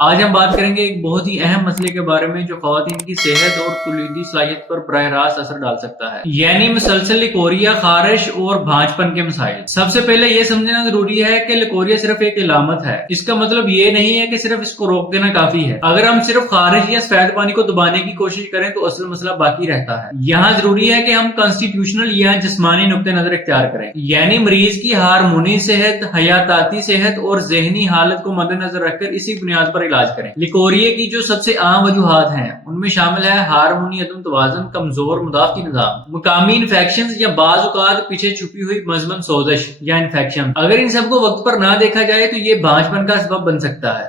आज हम बात करेंगे एक बहुत ही अहम मसले के बारे में जो खवातीन की सेहत और कुलीदी सलाहियत पर बराह रास्त असर डाल सकता है, यानी मुसलसल लिकोरिया, खारिश और भांजपन के मसाइल। सबसे पहले यह समझना जरूरी है कि लिकोरिया सिर्फ एक इलामत है। इसका मतलब ये नहीं है कि सिर्फ इसको रोक देना काफी है। अगर हम सिर्फ खारिश या सफेद पानी को दबाने की कोशिश करें तो असल मसला बाकी रहता है। यहाँ जरूरी है कि हम कॉन्स्टिट्यूशनल या जिस्मानी नुक्ते नजर इख्तियार करें, यानी मरीज की हार्मोनी सेहत, हयाताती सेहत और जहनी हालत को मद्देनजर रखकर इसी बुनियाद पर इलाज करें। लिकोरिया की जो सबसे आम वजूहात हैं उनमें शामिल है हार्मोनी अदम तवाज़ुन, कमजोर मुदाफती निज़ाम, मुकामी इन्फेक्शन या बाज़ औक़ात पीछे छुपी हुई मज़मन सोजिश या इन्फेक्शन। अगर इन सबको वक्त पर ना देखा जाए तो ये भांजपन का सबब बन सकता है।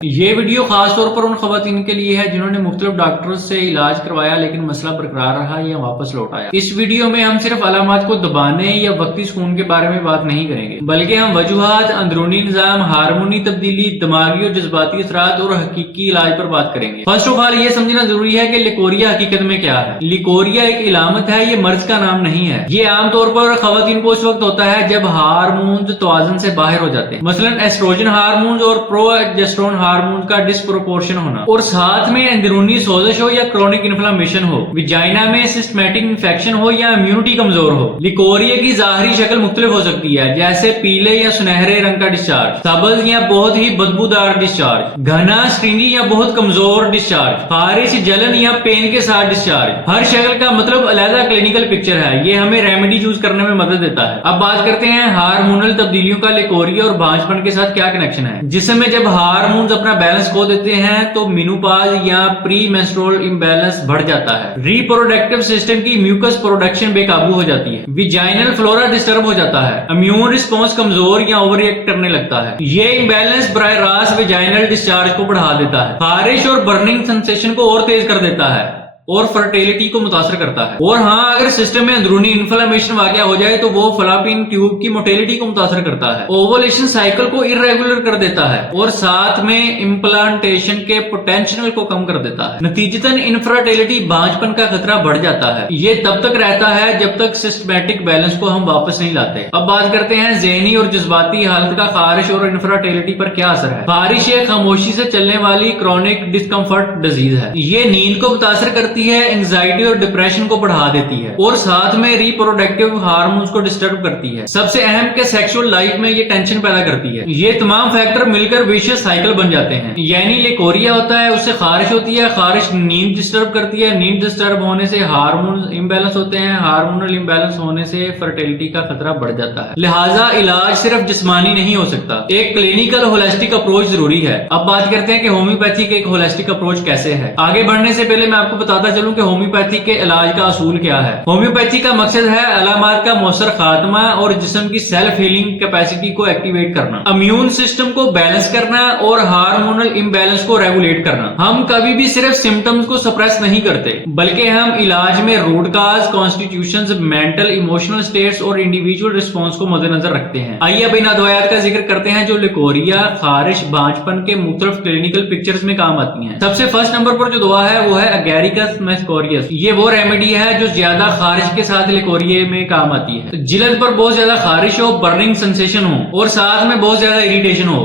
ये वीडियो खास तौर पर उन खवातीन के लिए है जिन्होंने मुख्तलिफ डॉक्टरों से इलाज करवाया लेकिन मसला बरकरार रहा या वापस लौट आया। इस वीडियो में हम सिर्फ अलामात को दबाने या वक्ती सुकून के बारे में बात नहीं करेंगे, बल्कि हम वजूहात, अंदरूनी निजाम, हार्मोनी तब्दीली, दिमागी और जज्बाती असरात और हकीकी इलाज पर बात करेंगे। फर्स्ट ऑफ ऑल ये समझना जरूरी है कि लिकोरिया हकीकत में क्या है। लिकोरिया एक इलामत है, ये मर्ज का नाम नहीं है। ये आमतौर पर खवातीन को उस वक्त होता है जब हार्मोन तवाज़ुन से बाहर हो जाते हैं, मसलन एस्ट्रोजन हार्मोन और प्रोजेस्टेरोन हार्मोन का डिस्प्रोपोर्शन होना, और साथ में अंदरूनी सोजिश हो या क्रोनिक इन्फ्लेमेशन हो, विजाइना में सिस्टमैटिक इन्फेक्शन हो या इम्यूनिटी कमजोर हो। लिकोरिया की जाहिरी शक्ल मुख्तलिफ हो सकती है, जैसे पीले या सुनहरे रंग का डिस्चार्ज, सब्ज या बहुत ही बदबूदार डिस्चार्ज, घना स्ट्रिंगी या बहुत कमजोर डिस्चार्ज, खारिश, जलन या पेन के साथ डिस्चार्ज। हर शक्ल का मतलब अलग क्लिनिकल पिक्चर है, ये हमें रेमेडी यूज करने में मदद देता है। अब बात करते हैं हार्मोनल तब्दीलियों का लिकोरिया और भांजपन के साथ क्या कनेक्शन है। जिसमें जब हार्मोन्स अपना बैलेंस खो देते हैं तो मेनोपॉज या प्री मेंस्ट्रुअल इम्बैलेंस बढ़ जाता है, रिप्रोडक्टिव सिस्टम की म्यूकस प्रोडक्शन बेकाबू हो जाती है, विजाइनल फ्लोरा डिस्टर्ब हो जाता है, इम्यून रिस्पॉन्स कमजोर या ओवररिएक्ट करने लगता है। ये इम्बैलेंस बराह रास्त विजाइनल डिस्चार्ज को बढ़ा देता है, खारिश और बर्निंग सेंसेशन को और तेज कर देता है और फर्टिलिटी को मुतासर करता है। और हाँ, अगर सिस्टम में अंदरूनी इन्फ्लेमेशन वाक़या हो जाए तो वो फलापिन ट्यूब की मोटिलिटी को मुतासर करता है, ओवुलेशन साइकिल को इरेगुलर कर देता है और साथ में इम्प्लांटेशन के पोटेंशियल को कम कर देता है। नतीजतन इनफर्टिलिटी, भांजपन का खतरा बढ़ जाता है। ये तब तक रहता है जब तक सिस्टमैटिक बैलेंस को हम वापस नहीं लाते। अब बात करते हैं जहनी और जज्बाती हालत का खारिश और इनफर्टिलिटी पर क्या असर है। खारिश एक खामोशी से चलने वाली क्रॉनिक डिस्कम्फर्ट डिजीज है। ये नींद को मुतासर करती है, एंजाइटी और डिप्रेशन को बढ़ा देती है और साथ में रिप्रोडक्टिव हार्मोन्स को डिस्टर्ब करती है। सबसे अहम के सेक्सुअल लाइफ में ये टेंशन पैदा करती है। ये तमाम फैक्टर मिलकर विशियस साइकिल बन जाते हैं। यानी लिकोरिया होता है, उससे खारिश होती है, खारिश नींद डिस्टर्ब करती है, नींद डिस्टर्ब होने से हार्मोन इम्बैलेंस होते हैं, हार्मोनल इम्बैलेंस होने से फर्टिलिटी का खतरा बढ़ जाता है। लिहाजा इलाज सिर्फ जिस्मानी नहीं हो सकता, एक क्लिनिकल होलिस्टिक अप्रोच जरूरी है। अब बात करते हैं कि होम्योपैथी के एक होलिस्टिक अप्रोच कैसे है। आगे बढ़ने से पहले मैं आपको बताता चलूं कि होम्योपैथी के इलाज का असूल क्या है। होम्योपैथी का मकसद है अलामात का मौसर खात्मा और जिस्म की सेल्फ हीलिंग कैपेसिटी को एक्टिवेट करना, इम्यून सिस्टम को बैलेंस करना और हार्मोनल इम्बैलेंस को रेगुलेट करना। हम कभी भी सिर्फ सिम्टम्स को सप्रेस नहीं करते, बल्कि हम इलाज में root cause, constitutions, mental emotional states और इंडिविजुअल रिस्पॉन्स को मद्देनजर रखते हैं। आइए अब इन अदवायात का जिक्र करते हैं जो लिकोरिया, खारिश, भांजपन के मुख्तलिफ क्लिनिकल पिक्चर्स में काम आती हैं। सबसे फर्स्ट नंबर पर जो दवा है वो है एगैरिकस मेस्कोरियस। ये वो रेमेडी है जो ज्यादा खारिश के साथ लिकोरिया में काम आती है। जिल्द पर बहुत ज्यादा खारिश हो, बर्निंग सेंसेशन हो और साथ में बहुत ज्यादा इरिटेशन हो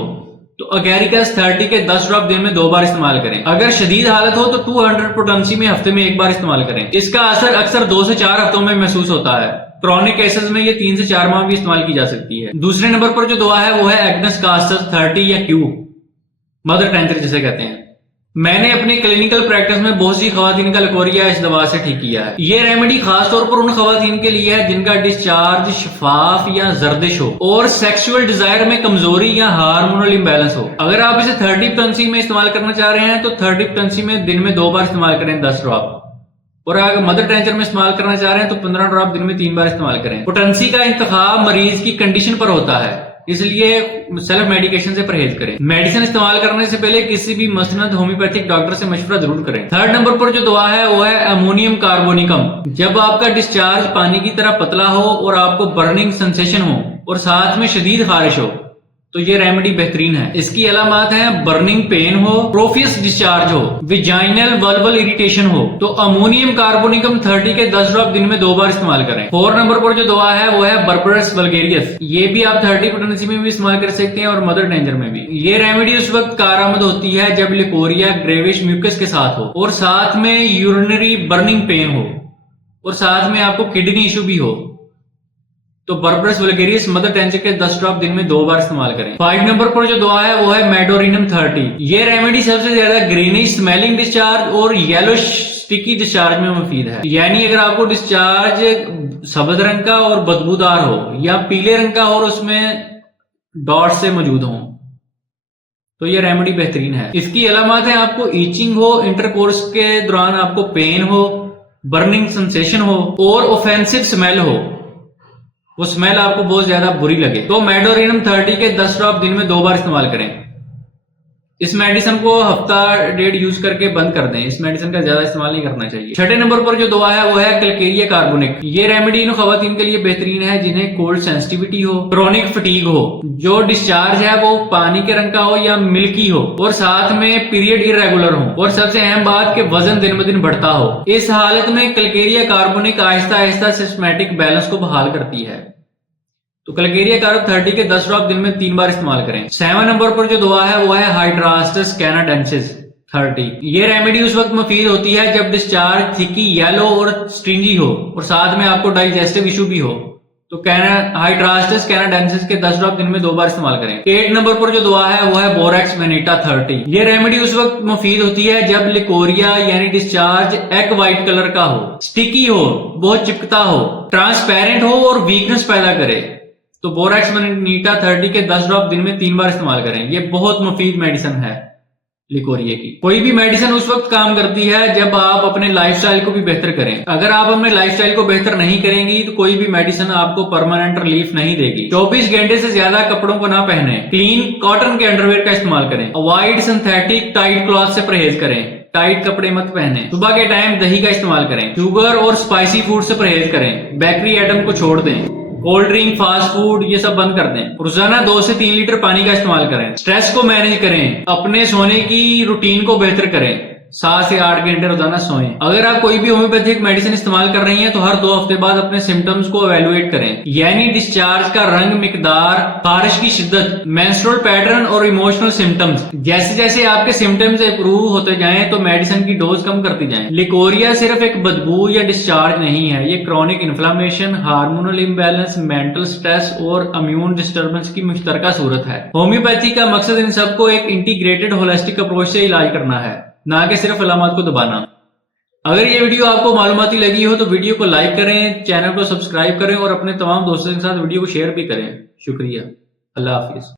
तो एगैरिकस 30 के 10 ड्रॉप दिन में 2 बार इस्तेमाल करें। अगर शदीद हालत हो तो 200 पोटेंसी में हफ्ते में 1 बार इस्तेमाल करें। इसका असर अक्सर 2 से 4 हफ्तों में महसूस होता है। क्रॉनिक केसेस में ये 3 से 4 माह भी इस्तेमाल की जा सकती है। दूसरे नंबर पर जो दवा है वो है एग्नेस कास्टस 30 या क्यू, मदर टेंचर जिसे कहते हैं। मैंने अपनी क्लिनिकल प्रैक्टिस में बहुत सी खवातीन का लिकोरिया इस दवा से ठीक किया है। ये रेमेडी खास तौर पर उन खवातीन के लिए है जिनका डिस्चार्ज शफाफ या जर्दिश हो और सेक्सुअल डिजायर में कमजोरी या हार्मोनल इम्बैलेंस हो। अगर आप इसे 30 पोटेंसी में इस्तेमाल करना चाह रहे हैं तो 30 पोटेंसी में दिन में 2 बार इस्तेमाल करें 10 ड्रॉप, और अगर मदर टेंचर में इस्तेमाल करना चाह रहे हैं तो 15 ड्रॉप दिन में 3 बार इस्तेमाल करें। पोटेंसी का इंतखाब मरीज की कंडीशन पर होता है, इसलिए सेल्फ मेडिकेशन से परहेज करें। मेडिसिन इस्तेमाल करने से पहले किसी भी मसनद होम्योपैथिक डॉक्टर से मशवरा जरूर करें। थर्ड नंबर पर जो दवा है वो है अमोनियम कार्बोनिकम। जब आपका डिस्चार्ज पानी की तरह पतला हो और आपको बर्निंग सेंसेशन हो और साथ में शदीद खारिश हो तो ये रेमेडी बेहतरीन है। इसकी अलामत है बर्निंग पेन हो, प्रोफियस डिस्चार्ज हो, विजाइनल वल्वल इरिटेशन हो, तो अमोनियम कार्बोनिकम 30 के 10 ड्रॉप दिन में 2 बार इस्तेमाल करें। 4 नंबर पर जो दवा है वो है बर्बरस वल्गेरियस। ये भी आप 30 पोटेंसी में भी इस्तेमाल कर सकते हैं और मदर डेंजर में भी। ये रेमेडी उस वक्त कारआमद होती है जब लिकोरिया ग्रेविश म्यूकस के साथ हो और साथ में यूरिनरी बर्निंग पेन हो और साथ में आपको किडनी इशू भी हो, तो बर्बरस वल्गेरियस मदर टेंचर के 10 ड्रॉप दिन में 2 बार इस्तेमाल करें। 5 नंबर पर जो दवा है वो है मेडोरिनम 30। ये रेमेडी सबसे ज्यादा ग्रीनिश स्मेलिंग डिस्चार्ज और येलोश स्टिकी डिस्चार्ज में मुफीद है। यानी अगर आपको डिस्चार्ज सब्ज रंग का और बदबूदार हो या पीले रंग का और उसमें डॉट से मौजूद हो, तो ये रेमेडी बेहतरीन है। इसकी अलामत है आपको ईचिंग हो, इंटरकोर्स के दौरान आपको पेन हो, बर्निंग सेंसेशन हो और ऑफेंसिव स्मेल हो, वो स्मेल आपको बहुत ज्यादा बुरी लगे, तो मेडोरिनम 30 के 10 ड्रॉप दिन में 2 बार इस्तेमाल करें। इस मेडिसिन को हफ्ता डेढ़ यूज करके बंद कर दें। इस मेडिसिन का ज्यादा इस्तेमाल नहीं करना चाहिए। 6 नंबर पर जो दवा है वो है कैलकेरिया कार्बोनिक। ये रेमेडी इन खवातीन के लिए बेहतरीन है जिन्हें कोल्ड सेंसिटिविटी हो, क्रोनिक फटीग हो, जो डिस्चार्ज है वो पानी के रंग का हो या मिल्की हो और साथ में पीरियड इरेगुलर हो और सबसे अहम बात कि वजन दिन ब दिन बढ़ता हो। इस हालत में Calcarea carbonic Aahista Aahista systematic balance को बहाल करती है। तो कैलकेरिया कार्ब 30 के 10 ड्रॉप दिन में 3 बार इस्तेमाल करें। 7 नंबर पर जो दवा है वो है हाइड्रास्टस कैनाडेंसिस 30। ये रेमेडी उस वक्त मुफीद होती है जब डिस्चार्ज थिकी, येलो और स्ट्रिंजी हो और साथ में आपको डाइजेस्टिव इशू भी हो, तो हाइड्रास्टस कैनाडेंसिस के 10 ड्रॉप दिन में 2 बार इस्तेमाल करें। 8 नंबर पर जो दवा है वो है बोरेक्स वेनेटा 30। ये रेमेडी उस वक्त मुफीद होती है जब लिकोरिया यानी डिस्चार्ज एग व्हाइट कलर का हो, स्टिकी हो, बहुत चिपकता हो, ट्रांसपेरेंट हो और वीकनेस पैदा करे, तो बोरेक्स वेनेटा 30 के 10 ड्रॉप दिन में 3 बार इस्तेमाल करें। ये बहुत मुफीद मेडिसिन है लिकोरिया की। कोई भी मेडिसिन उस वक्त काम करती है जब आप अपने लाइफस्टाइल को भी बेहतर करें। अगर आप अपने लाइफस्टाइल को बेहतर नहीं करेंगी तो कोई भी मेडिसिन आपको परमानेंट रिलीफ नहीं देगी। 24 घंटे से ज्यादा कपड़ों को ना पहने, क्लीन कॉटन के अंडरवेयर का इस्तेमाल करें, अवॉइड सिंथेटिक टाइट क्लॉथ से परहेज करें, टाइट कपड़े मत पहने, सुबह के टाइम दही का इस्तेमाल करें, शुगर और स्पाइसी फूड से परहेज करें, बेकरी आइटम को छोड़ दें, कोल्ड ड्रिंक, फास्ट फूड ये सब बंद कर दें। रोजाना 2 से 3 लीटर पानी का इस्तेमाल करें। स्ट्रेस को मैनेज करें, अपने सोने की रूटीन को बेहतर करें, 7 से 8 घंटे रोजाना सोएं। अगर आप कोई भी होम्योपैथिक मेडिसिन इस्तेमाल कर रही हैं तो हर 2 हफ्ते बाद अपने सिम्टम्स को एवेलुएट करें, यानी डिस्चार्ज का रंग, मिकदार, खारिश की शिद्दत, मेंस्ट्रुअल पैटर्न और इमोशनल सिम्टम्स। जैसे जैसे आपके सिम्टम्स इंप्रूव होते जाएं तो मेडिसिन की डोज कम करती जाएं। लिकोरिया सिर्फ एक बदबू या डिस्चार्ज नहीं है, ये chronic inflammation, hormonal imbalance, mental stress और इम्यून डिस्टर्बेंस की मुश्तरका सूरत है। होम्योपैथी का मकसद इन सबको एक इंटीग्रेटेड होलिस्टिक अप्रोच से इलाज करना है, ना कि सिर्फ अलामत को दबाना। अगर ये वीडियो आपको मालूमाती लगी हो तो वीडियो को लाइक करें, चैनल को सब्सक्राइब करें और अपने तमाम दोस्तों के साथ वीडियो को शेयर भी करें। शुक्रिया। अल्लाह हाफिज।